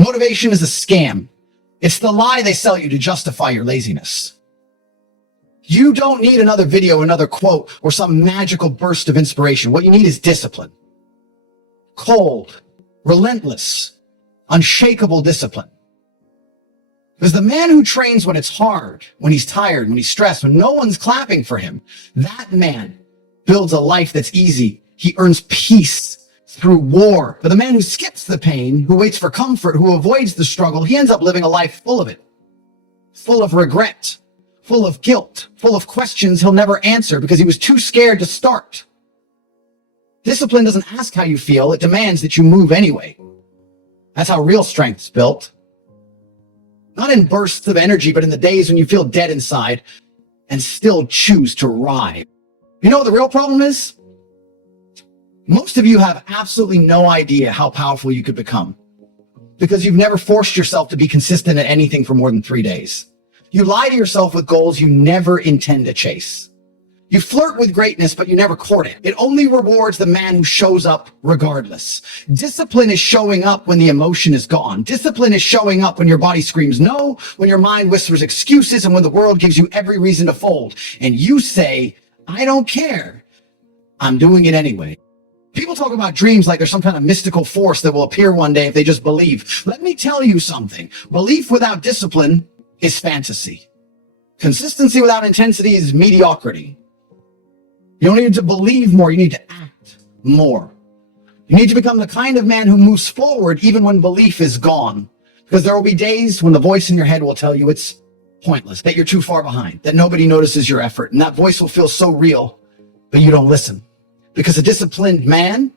Motivation is a scam. It's the lie they sell you to justify your laziness. You don't need another video, another quote, or some magical burst of inspiration. What you need is discipline. Cold, relentless, unshakable discipline. Because the man who trains when it's hard, when he's tired, when he's stressed, when no one's clapping for him, that man builds a life that's easy. He earns peace through war. But the man who skips the pain, who waits for comfort, who avoids the struggle, he ends up living a life full of it, full of regret, full of guilt, full of questions he'll never answer because he was too scared to start. Discipline doesn't ask how you feel. It demands that you move anyway. That's how real strength's built. Not in bursts of energy, but in the days when you feel dead inside and still choose to rise. You know what the real problem is? Most of you have absolutely no idea how powerful you could become because you've never forced yourself to be consistent at anything for more than 3 days. You lie to yourself with goals you never intend to chase. You flirt with greatness, but you never court it. It only rewards the man who shows up regardless. Discipline is showing up when the emotion is gone. Discipline is showing up when your body screams no, when your mind whispers excuses, and when the world gives you every reason to fold. And you say, I don't care. I'm doing it anyway. People talk about dreams like there's some kind of mystical force that will appear one day if they just believe. Let me tell you something. Belief without discipline is fantasy. Consistency without intensity is mediocrity. You don't need to believe more. You need to act more. You need to become the kind of man who moves forward even when belief is gone. Because there will be days when the voice in your head will tell you it's pointless, that you're too far behind, that nobody notices your effort. And that voice will feel so real, but you don't listen. Because a disciplined man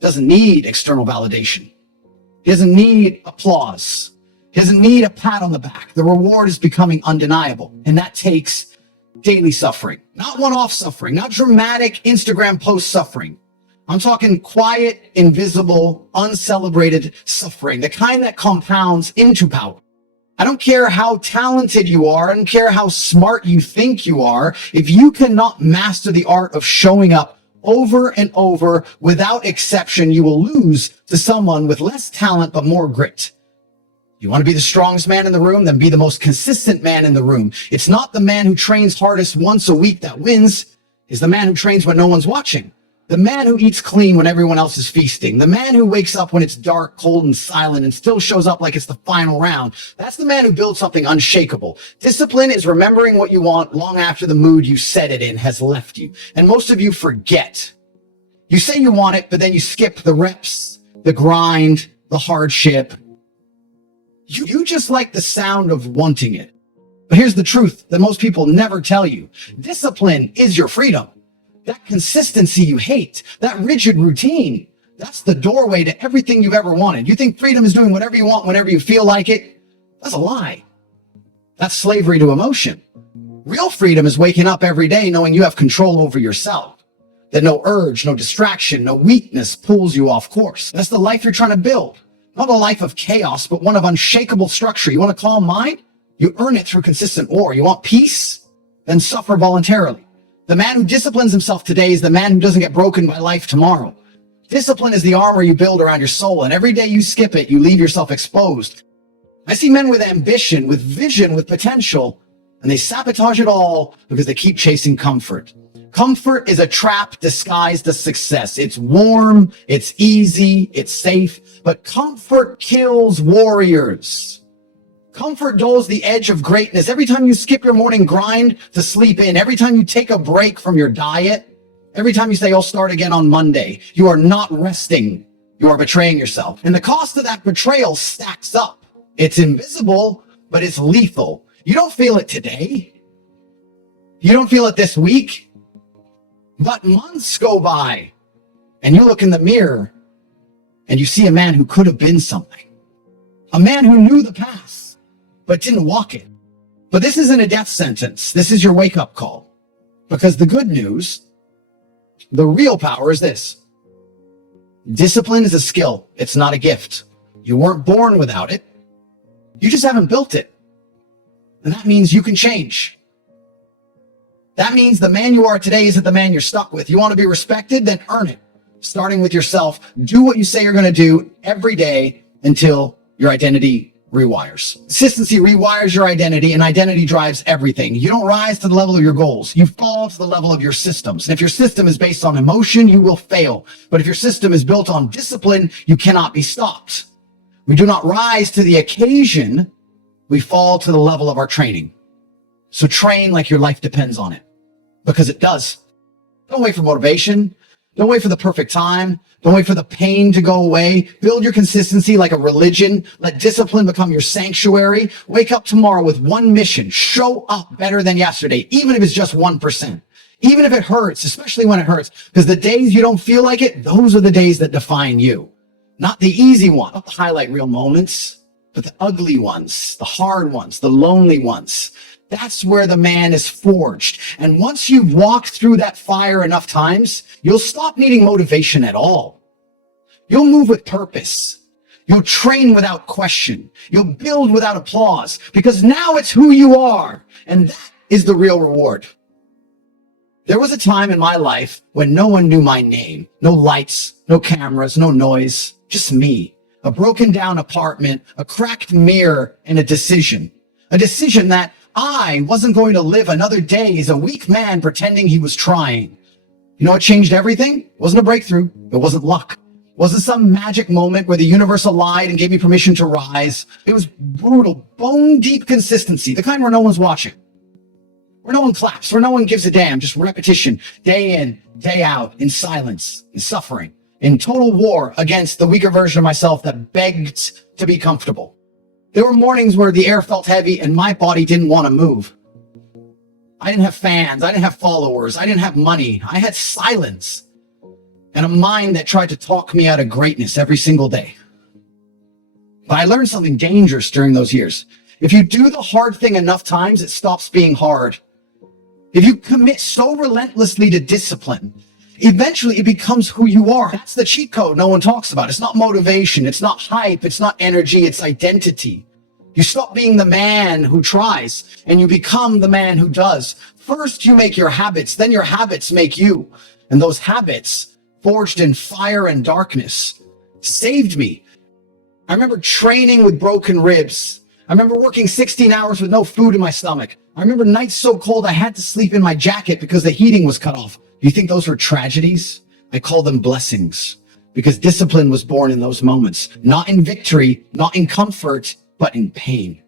doesn't need external validation. He doesn't need applause. He doesn't need a pat on the back. The reward is becoming undeniable. And that takes daily suffering, not one-off suffering, not dramatic Instagram post suffering. I'm talking quiet, invisible, uncelebrated suffering, the kind that compounds into power. I don't care how talented you are. I don't care how smart you think you are. If you cannot master the art of showing up over and over without exception, you will lose to someone with less talent but more grit. You want to be the strongest man in the room? Then be the most consistent man in the room. It's not the man who trains hardest once a week that wins. It's the man who trains when no one's watching. The man who eats clean when everyone else is feasting. The man who wakes up when it's dark, cold, and silent and still shows up like it's the final round. That's the man who builds something unshakable. Discipline is remembering what you want long after the mood you set it in has left you. And most of you forget. You say you want it, but then you skip the reps, the grind, the hardship. You just like the sound of wanting it. But here's the truth that most people never tell you. Discipline is your freedom. That consistency you hate, that rigid routine, that's the doorway to everything you've ever wanted. You think freedom is doing whatever you want whenever you feel like it? That's a lie. That's slavery to emotion. Real freedom is waking up every day knowing you have control over yourself. That no urge, no distraction, no weakness pulls you off course. That's the life you're trying to build. Not a life of chaos, but one of unshakable structure. You want a calm mind? You earn it through consistent war. You want peace? Then suffer voluntarily. The man who disciplines himself today is the man who doesn't get broken by life tomorrow. Discipline is the armor you build around your soul, and every day you skip it, you leave yourself exposed. I see men with ambition, with vision, with potential, and they sabotage it all because they keep chasing comfort. Comfort is a trap disguised as success. It's warm, it's easy, it's safe, but comfort kills warriors. Comfort dulls the edge of greatness. Every time you skip your morning grind to sleep in, every time you take a break from your diet, every time you say, I'll start again on Monday, you are not resting. You are betraying yourself. And the cost of that betrayal stacks up. It's invisible, but it's lethal. You don't feel it today. You don't feel it this week. But months go by and you look in the mirror and you see a man who could have been something. A man who knew the path, but didn't walk it. But this isn't a death sentence. This is your wake-up call. Because the good news, the real power is this. Discipline is a skill. It's not a gift. You weren't born without it. You just haven't built it. And that means you can change. That means the man you are today isn't the man you're stuck with. You want to be respected? Then earn it. Starting with yourself. Do what you say you're going to do every day until your identity rewires. Consistency rewires your identity, and identity drives everything. You don't rise to the level of your goals. You fall to the level of your systems. And if your system is based on emotion, you will fail. But if your system is built on discipline, you cannot be stopped. We do not rise to the occasion. We fall to the level of our training. So train like your life depends on it, because it does. Don't wait for motivation. Don't wait for the perfect time. Don't wait for the pain to go away. Build your consistency like a religion. Let discipline become your sanctuary. Wake up tomorrow with one mission. Show up better than yesterday, even if it's just 1%. Even if it hurts, especially when it hurts, because the days you don't feel like it, those are the days that define you. Not the easy ones, not the highlight reel moments, but the ugly ones, the hard ones, the lonely ones. That's where the man is forged. And once you've walked through that fire enough times, you'll stop needing motivation at all. You'll move with purpose. You'll train without question. You'll build without applause, because now it's who you are. And that is the real reward. There was a time in my life when no one knew my name. No lights, no cameras, no noise, just me. A broken down apartment, a cracked mirror, and a decision. A decision that I wasn't going to live another day as a weak man pretending he was trying. You know what changed everything? It wasn't a breakthrough. It wasn't luck. It wasn't some magic moment where the universe lied and gave me permission to rise. It was brutal, bone-deep consistency, the kind where no one's watching. Where no one claps, where no one gives a damn, just repetition, day in, day out, in silence, in suffering, in total war against the weaker version of myself that begged to be comfortable. There were mornings where the air felt heavy and my body didn't want to move. I didn't have fans. I didn't have followers. I didn't have money. I had silence and a mind that tried to talk me out of greatness every single day. But I learned something dangerous during those years. If you do the hard thing enough times, it stops being hard. If you commit so relentlessly to discipline, eventually it becomes who you are. That's the cheat code no one talks about. It's not motivation. It's not hype. It's not energy. It's identity. You stop being the man who tries and you become the man who does. First, you make your habits, then your habits make you. And those habits, forged in fire and darkness, saved me. I remember training with broken ribs. I remember working 16 hours with no food in my stomach. I remember nights so cold I had to sleep in my jacket because the heating was cut off. Do you think those were tragedies? I call them blessings, because discipline was born in those moments, not in victory, not in comfort, but in pain.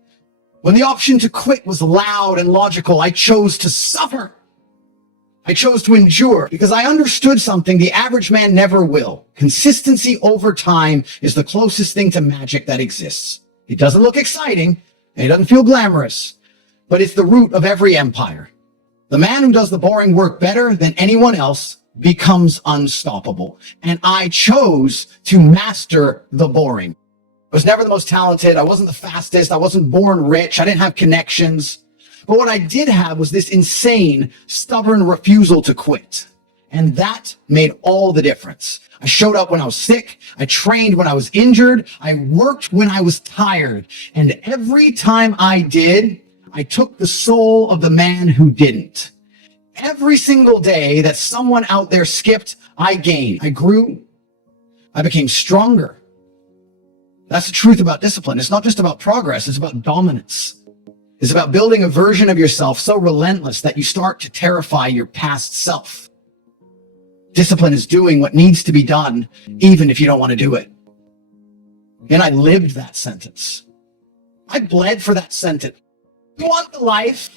When the option to quit was loud and logical, I chose to suffer. I chose to endure because I understood something the average man never will. Consistency over time is the closest thing to magic that exists. It doesn't look exciting and it doesn't feel glamorous, but it's the root of every empire. The man who does the boring work better than anyone else becomes unstoppable. And I chose to master the boring. I was never the most talented. I wasn't the fastest. I wasn't born rich. I didn't have connections. But what I did have was this insane, stubborn refusal to quit. And that made all the difference. I showed up when I was sick. I trained when I was injured. I worked when I was tired. And every time I did, I took the soul of the man who didn't. Every single day that someone out there skipped, I gained. I grew. I became stronger. That's the truth about discipline. It's not just about progress. It's about dominance. It's about building a version of yourself so relentless that you start to terrify your past self. Discipline is doing what needs to be done, even if you don't want to do it. And I lived that sentence. I bled for that sentence. If you want the life,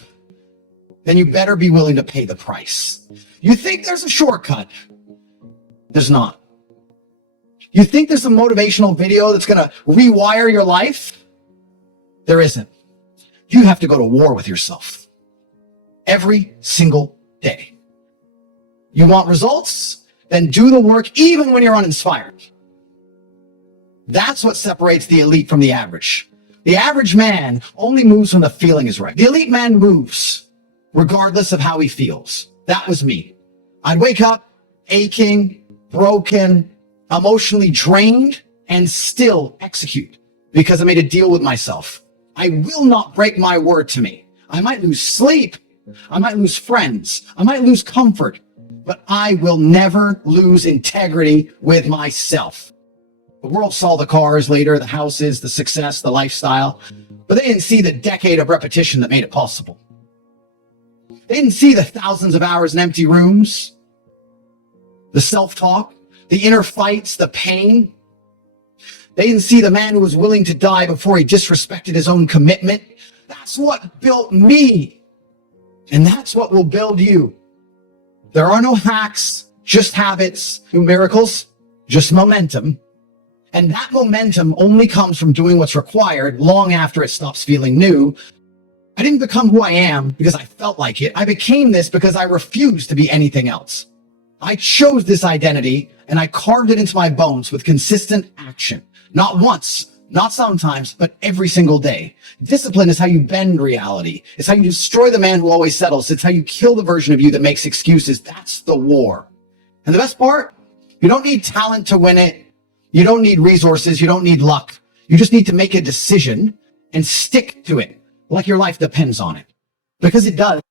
then you better be willing to pay the price. You think there's a shortcut? There's not. You think there's a motivational video that's going to rewire your life? There isn't. You have to go to war with yourself every single day. You want results? Then do the work even when you're uninspired. That's what separates the elite from the average. The average man only moves when the feeling is right. The elite man moves regardless of how he feels. That was me. I'd wake up aching, broken, emotionally drained, and still execute because I made a deal with myself. I will not break my word to me. I might lose sleep. I might lose friends. I might lose comfort, but I will never lose integrity with myself. The world saw the cars later, the houses, the success, the lifestyle, but they didn't see the decade of repetition that made it possible. They didn't see the thousands of hours in empty rooms, the self-talk, the inner fights, the pain. They didn't see the man who was willing to die before he disrespected his own commitment. That's what built me. And that's what will build you. There are no hacks, just habits, no miracles, just momentum. And that momentum only comes from doing what's required long after it stops feeling new. I didn't become who I am because I felt like it. I became this because I refused to be anything else. I chose this identity and I carved it into my bones with consistent action. Not once, not sometimes, but every single day. Discipline is how you bend reality. It's how you destroy the man who always settles. It's how you kill the version of you that makes excuses. That's the war. And the best part, you don't need talent to win it. You don't need resources. You don't need luck. You just need to make a decision and stick to it like your life depends on it. Because it does.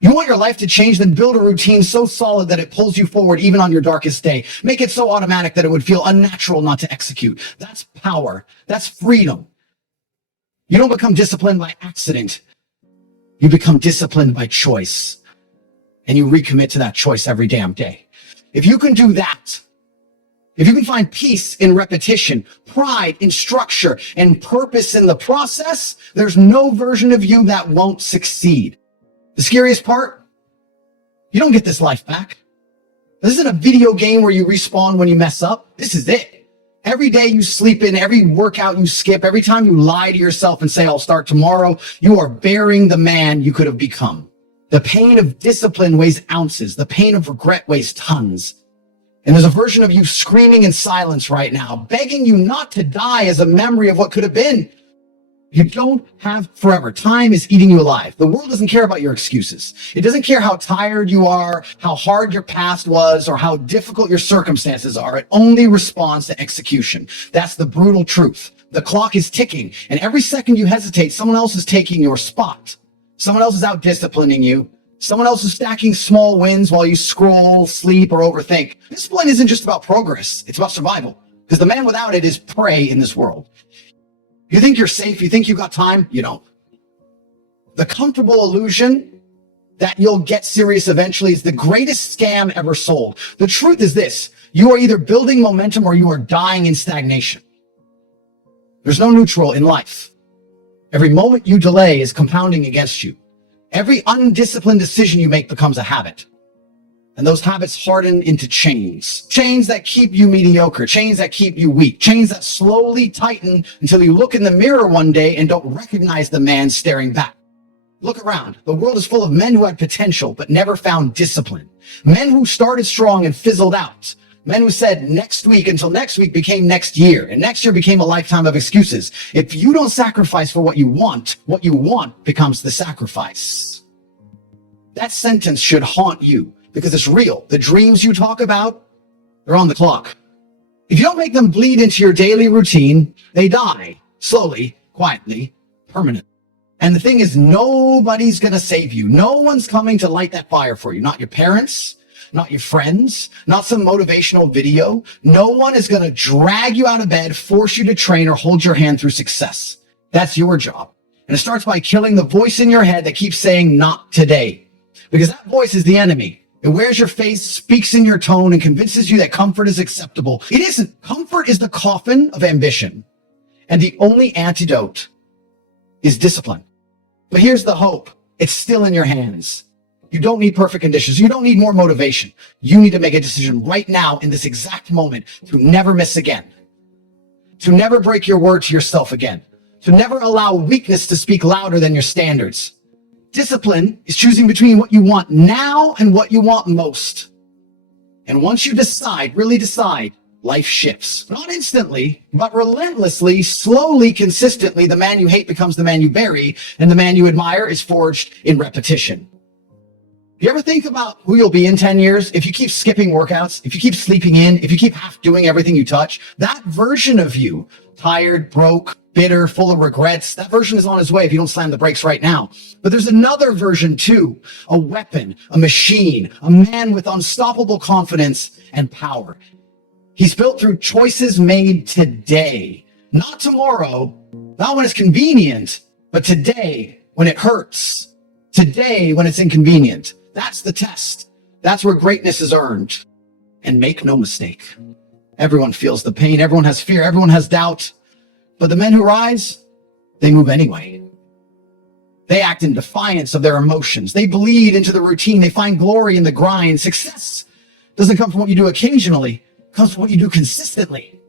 You want your life to change, then build a routine so solid that it pulls you forward even on your darkest day. Make it so automatic that it would feel unnatural not to execute. That's power. That's freedom. You don't become disciplined by accident. You become disciplined by choice. And you recommit to that choice every damn day. If you can do that, if you can find peace in repetition, pride in structure, and purpose in the process, there's no version of you that won't succeed. The scariest part, you don't get this life back. This isn't a video game where you respawn when you mess up. This is it. Every day you sleep in, every workout you skip, every time you lie to yourself and say, I'll start tomorrow, you are bearing the man you could have become. The pain of discipline weighs ounces. The pain of regret weighs tons. And there's a version of you screaming in silence right now, begging you not to die as a memory of what could have been. You don't have forever. Time is eating you alive. The world doesn't care about your excuses. It doesn't care how tired you are, how hard your past was, or how difficult your circumstances are. It only responds to execution. That's the brutal truth. The clock is ticking, and every second you hesitate, someone else is taking your spot. Someone else is out disciplining you. Someone else is stacking small wins while you scroll, sleep, or overthink. Discipline isn't just about progress. It's about survival, because the man without it is prey in this world. You think you're safe? You think you got time? You don't. The comfortable illusion that you'll get serious eventually is the greatest scam ever sold. The truth is this: you are either building momentum or you are dying in stagnation. There's no neutral in life. Every moment you delay is compounding against you. Every undisciplined decision you make becomes a habit. And those habits harden into chains. Chains that keep you mediocre. Chains that keep you weak. Chains that slowly tighten until you look in the mirror one day and don't recognize the man staring back. Look around. The world is full of men who had potential but never found discipline. Men who started strong and fizzled out. Men who said next week until next week became next year, and next year became a lifetime of excuses. If you don't sacrifice for what you want becomes the sacrifice. That sentence should haunt you because it's real. The dreams you talk about, they're on the clock. If you don't make them bleed into your daily routine, they die slowly, quietly, permanently. And the thing is, nobody's going to save you. No one's coming to light that fire for you. Not your parents, not your friends, not some motivational video. No one is going to drag you out of bed, force you to train, or hold your hand through success. That's your job. And it starts by killing the voice in your head that keeps saying, not today. Because that voice is the enemy. It wears your face, speaks in your tone, and convinces you that comfort is acceptable. It isn't. Comfort is the coffin of ambition. And the only antidote is discipline. But here's the hope. It's still in your hands. You don't need perfect conditions. You don't need more motivation. You need to make a decision right now in this exact moment to never miss again. To never break your word to yourself again. To never allow weakness to speak louder than your standards. Discipline is choosing between what you want now and what you want most. And once you decide, really decide, life shifts. Not instantly, but relentlessly, slowly, consistently, the man you hate becomes the man you bury, and the man you admire is forged in repetition. You ever think about who you'll be in 10 years? If you keep skipping workouts, if you keep sleeping in, if you keep half doing everything you touch, that version of you, tired, broke, bitter, full of regrets, that version is on its way if you don't slam the brakes right now. But there's another version too, a weapon, a machine, a man with unstoppable confidence and power. He's built through choices made today, not tomorrow, not when it's convenient, but today when it hurts, today when it's inconvenient. That's the test. That's where greatness is earned. And make no mistake, everyone feels the pain, everyone has fear, everyone has doubt, but the men who rise, they move anyway. They act in defiance of their emotions. They bleed into the routine. They find glory in the grind. Success doesn't come from what you do occasionally. It comes from what you do consistently.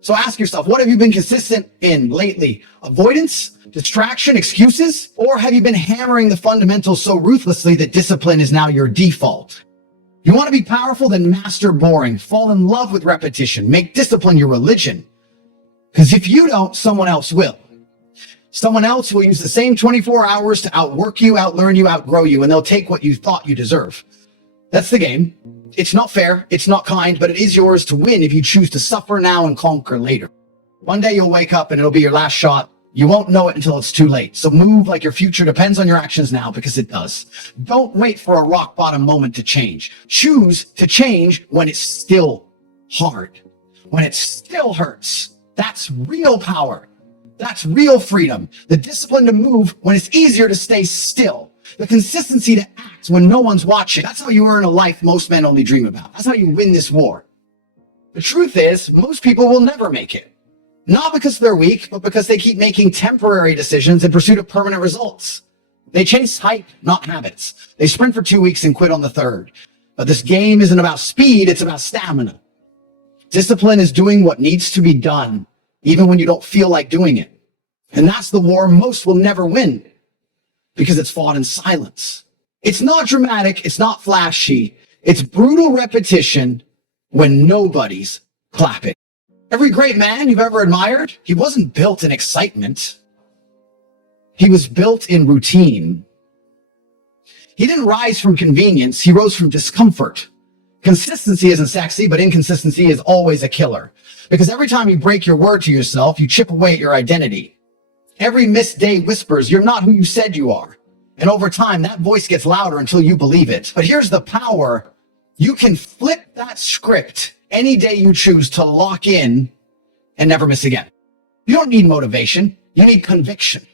So ask yourself, what have you been consistent in lately? Avoidance, distraction, excuses? Or have you been hammering the fundamentals so ruthlessly that discipline is now your default? You want to be powerful? Then master boring. Fall in love with repetition. Make discipline your religion. Because if you don't, someone else will. Someone else will use the same 24 hours to outwork you, outlearn you, outgrow you, and they'll take what you thought you deserve. That's the game. It's not fair, it's not kind, but it is yours to win if you choose to suffer now and conquer later. One day you'll wake up and it'll be your last shot. You won't know it until it's too late. So move like your future depends on your actions now, because it does. Don't wait for a rock bottom moment to change. Choose to change when it's still hard, when it still hurts. That's real power. That's real freedom. The discipline to move when it's easier to stay still. The consistency to act when no one's watching. That's how you earn a life most men only dream about. That's how you win this war. The truth is, most people will never make it. Not because they're weak, but because they keep making temporary decisions in pursuit of permanent results. They chase hype, not habits. They sprint for 2 weeks and quit on the third. But this game isn't about speed, it's about stamina. Discipline is doing what needs to be done, even when you don't feel like doing it. And that's the war most will never win, because it's fought in silence. It's not dramatic, it's not flashy, it's brutal repetition when nobody's clapping. Every great man you've ever admired, he wasn't built in excitement. He was built in routine. He didn't rise from convenience, he rose from discomfort. Consistency isn't sexy, but inconsistency is always a killer. Because every time you break your word to yourself, you chip away at your identity. Every missed day whispers, you're not who you said you are. And over time, that voice gets louder until you believe it. But here's the power. You can flip that script any day you choose to lock in and never miss again. You don't need motivation. You need conviction.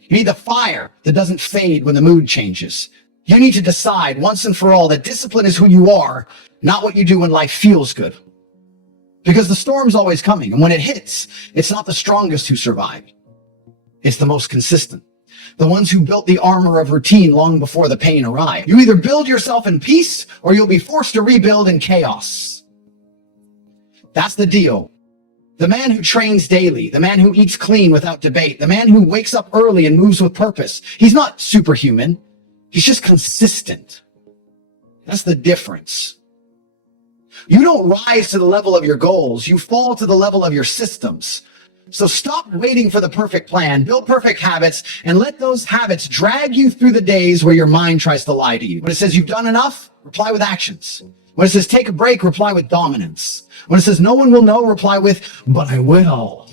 You need the fire that doesn't fade when the mood changes. You need to decide once and for all that discipline is who you are, not what you do when life feels good. Because the storm's always coming, and when it hits, it's not the strongest who survive. It's the most consistent. The ones who built the armor of routine long before the pain arrived. You either build yourself in peace, or you'll be forced to rebuild in chaos. That's the deal. The man who trains daily, the man who eats clean without debate, the man who wakes up early and moves with purpose. He's not superhuman. He's just consistent. That's the difference. You don't rise to the level of your goals. You fall to the level of your systems. So stop waiting for the perfect plan, build perfect habits, and let those habits drag you through the days where your mind tries to lie to you. When it says you've done enough, reply with actions. When it says take a break, reply with dominance. When it says no one will know, reply with, but I will.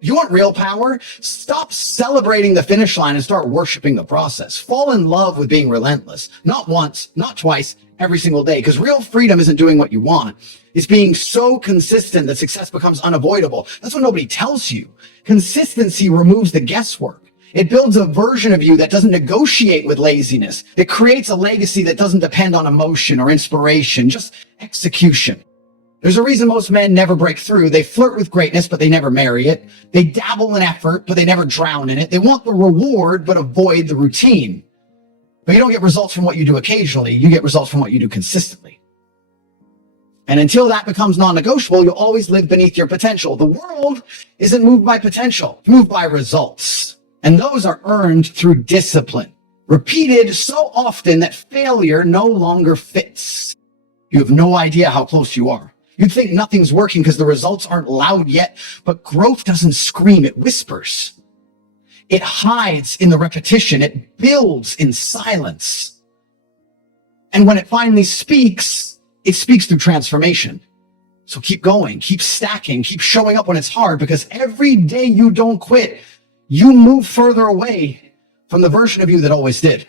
You want real power? Stop celebrating the finish line and start worshiping the process. Fall in love with being relentless. Not once, not twice, every single day. Because real freedom isn't doing what you want. It's being so consistent that success becomes unavoidable. That's what nobody tells you. Consistency removes the guesswork. It builds a version of you that doesn't negotiate with laziness. It creates a legacy that doesn't depend on emotion or inspiration, just execution. There's a reason most men never break through. They flirt with greatness, but they never marry it. They dabble in effort, but they never drown in it. They want the reward, but avoid the routine. But you don't get results from what you do occasionally. You get results from what you do consistently. And until that becomes non-negotiable, you'll always live beneath your potential. The world isn't moved by potential. It's moved by results. And those are earned through discipline, repeated so often that failure no longer fits. You have no idea how close you are. You'd think nothing's working because the results aren't loud yet, but growth doesn't scream, it whispers. It hides in the repetition. It builds in silence. And when it finally speaks, it speaks through transformation. So keep going, keep stacking, keep showing up when it's hard, because every day you don't quit, you move further away from the version of you that always did.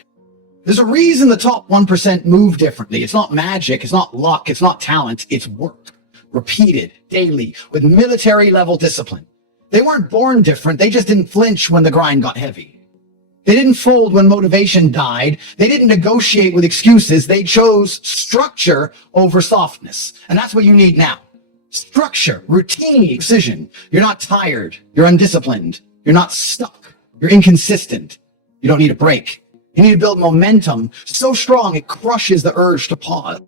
There's a reason the top 1% move differently. It's not magic. It's not luck. It's not talent. It's work. Repeated daily with military level discipline. They weren't born different. They just didn't flinch when the grind got heavy. They didn't fold when motivation died. They didn't negotiate with excuses. They chose structure over softness. And that's what you need now. Structure, routine, precision. You're not tired. You're undisciplined. You're not stuck. You're inconsistent. You don't need a break. You need to build momentum so strong it crushes the urge to pause.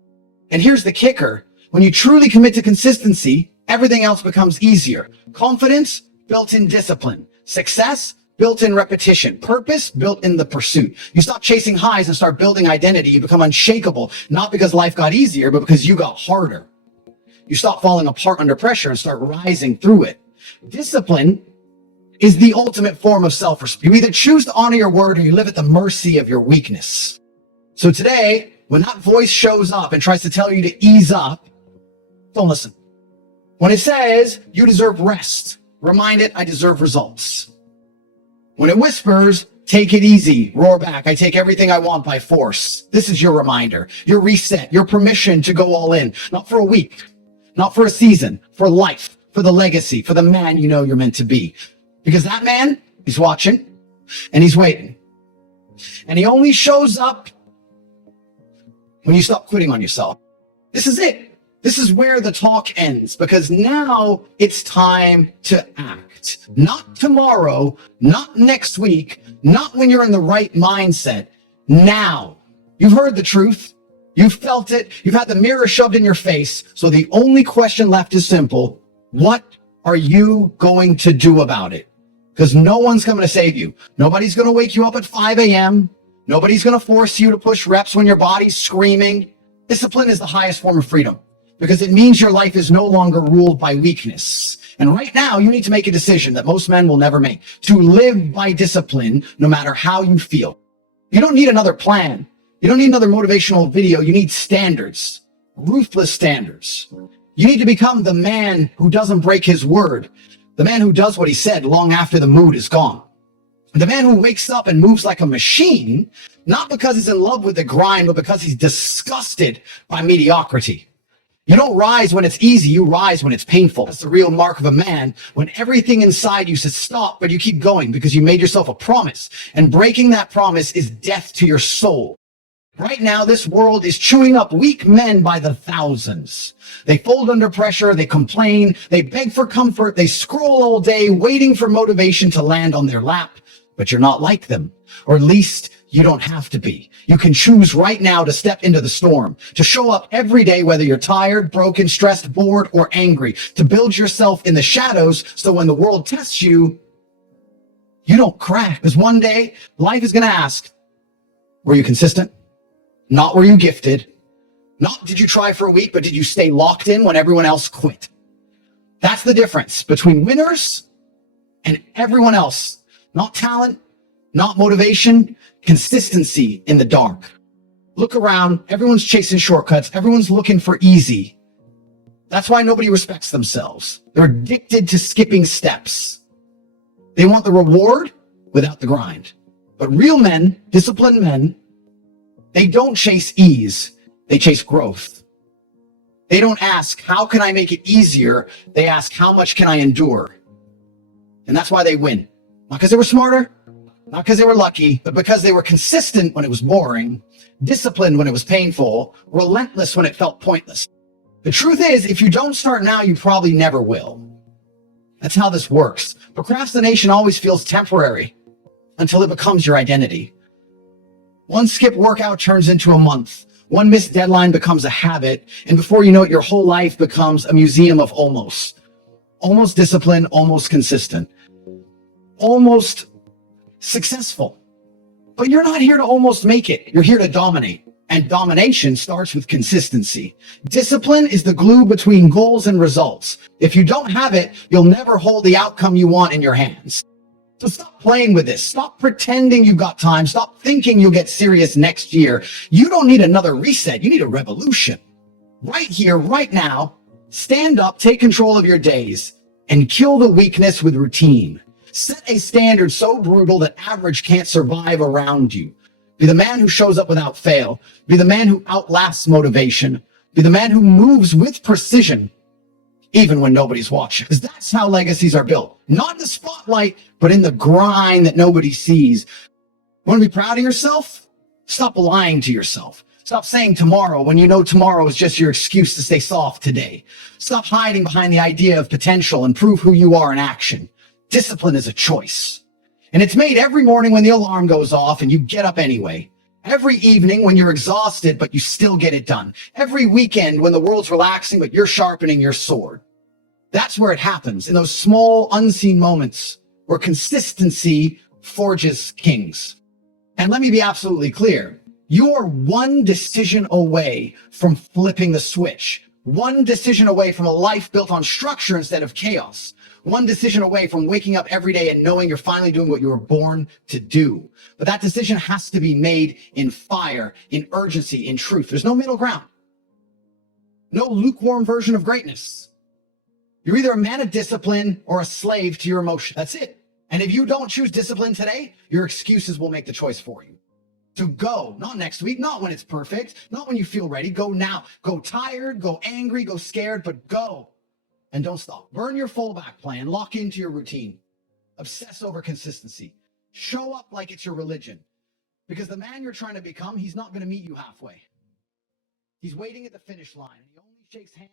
And here's the kicker. When you truly commit to consistency, everything else becomes easier. Confidence, built in discipline. Success, built in repetition. Purpose, built in the pursuit. You stop chasing highs and start building identity. You become unshakable, not because life got easier, but because you got harder. You stop falling apart under pressure and start rising through it. Discipline is the ultimate form of self-respect. You either choose to honor your word or you live at the mercy of your weakness. So today, when that voice shows up and tries to tell you to ease up, don't listen. When it says you deserve rest, remind it I deserve results. When it whispers, take it easy, roar back, I take everything I want by force. This is your reminder, your reset, your permission to go all in. Not for a week, not for a season, for life, for the legacy, for the man you know you're meant to be. Because that man, he's watching and he's waiting. And he only shows up when you stop quitting on yourself. This is it. This is where the talk ends, because now it's time to act. Not tomorrow, not next week, not when you're in the right mindset. Now. You've heard the truth. You've felt it. You've had the mirror shoved in your face. So the only question left is simple. What are you going to do about it? Because no one's coming to save you. Nobody's going to wake you up at 5 a.m. Nobody's going to force you to push reps when your body's screaming. Discipline is the highest form of freedom because it means your life is no longer ruled by weakness. And right now, you need to make a decision that most men will never make, to live by discipline no matter how you feel. You don't need another plan. You don't need another motivational video. You need standards, ruthless standards. You need to become the man who doesn't break his word. The man who does what he said long after the mood is gone. The man who wakes up and moves like a machine, not because he's in love with the grind, but because he's disgusted by mediocrity. You don't rise when it's easy, you rise when it's painful. That's the real mark of a man, when everything inside you says stop, but you keep going because you made yourself a promise. And breaking that promise is death to your soul. Right now, this world is chewing up weak men by the thousands. They fold under pressure, they complain, they beg for comfort, they scroll all day waiting for motivation to land on their lap. But you're not like them, or at least you don't have to be. You can choose right now to step into the storm, to show up every day, whether you're tired, broken, stressed, bored, or angry, to build yourself in the shadows so when the world tests you, you don't crack. Because one day, life is going to ask, were you consistent? Not were you gifted? Not did you try for a week, but did you stay locked in when everyone else quit? That's the difference between winners and everyone else. Not talent, not motivation, consistency in the dark. Look around, everyone's chasing shortcuts, everyone's looking for easy. That's why nobody respects themselves. They're addicted to skipping steps. They want the reward without the grind. But real men, disciplined men, they don't chase ease, they chase growth. They don't ask, how can I make it easier? They ask, how much can I endure? And that's why they win. Not because they were smarter, not because they were lucky, but because they were consistent when it was boring, disciplined when it was painful, relentless when it felt pointless. The truth is, if you don't start now, you probably never will. That's how this works. Procrastination always feels temporary until it becomes your identity. One skipped workout turns into a month. One missed deadline becomes a habit. And before you know it, your whole life becomes a museum of almost. Almost disciplined, almost consistent. Almost successful. But you're not here to almost make it. You're here to dominate. And domination starts with consistency. Discipline is the glue between goals and results. If you don't have it, you'll never hold the outcome you want in your hands. So stop playing with this. Stop pretending you've got time. Stop thinking you'll get serious next year. You don't need another reset. You need a revolution. Right here, right now, stand up, take control of your days, and kill the weakness with routine. Set a standard so brutal that average can't survive around you. Be the man who shows up without fail. Be the man who outlasts motivation. Be the man who moves with precision, even when nobody's watching. Because that's how legacies are built. Not in the spotlight, but in the grind that nobody sees. Want to be proud of yourself? Stop lying to yourself. Stop saying tomorrow when you know tomorrow is just your excuse to stay soft today. Stop hiding behind the idea of potential and prove who you are in action. Discipline is a choice. And it's made every morning when the alarm goes off and you get up anyway. Every evening when you're exhausted, but you still get it done. Every weekend when the world's relaxing, but you're sharpening your sword. That's where it happens, in those small, unseen moments where consistency forges kings. And let me be absolutely clear. You're one decision away from flipping the switch. One decision away from a life built on structure instead of chaos. One decision away from waking up every day and knowing you're finally doing what you were born to do. But that decision has to be made in fire, in urgency, in truth. There's no middle ground. No lukewarm version of greatness. You're either a man of discipline or a slave to your emotion. That's it. And if you don't choose discipline today, your excuses will make the choice for you. So go, not next week, not when it's perfect, not when you feel ready. Go now. Go tired, go angry, go scared, but go. And don't stop. Burn your fallback plan. Lock into your routine. Obsess over consistency. Show up like it's your religion. Because the man you're trying to become, he's not going to meet you halfway. He's waiting at the finish line. He only shakes hands.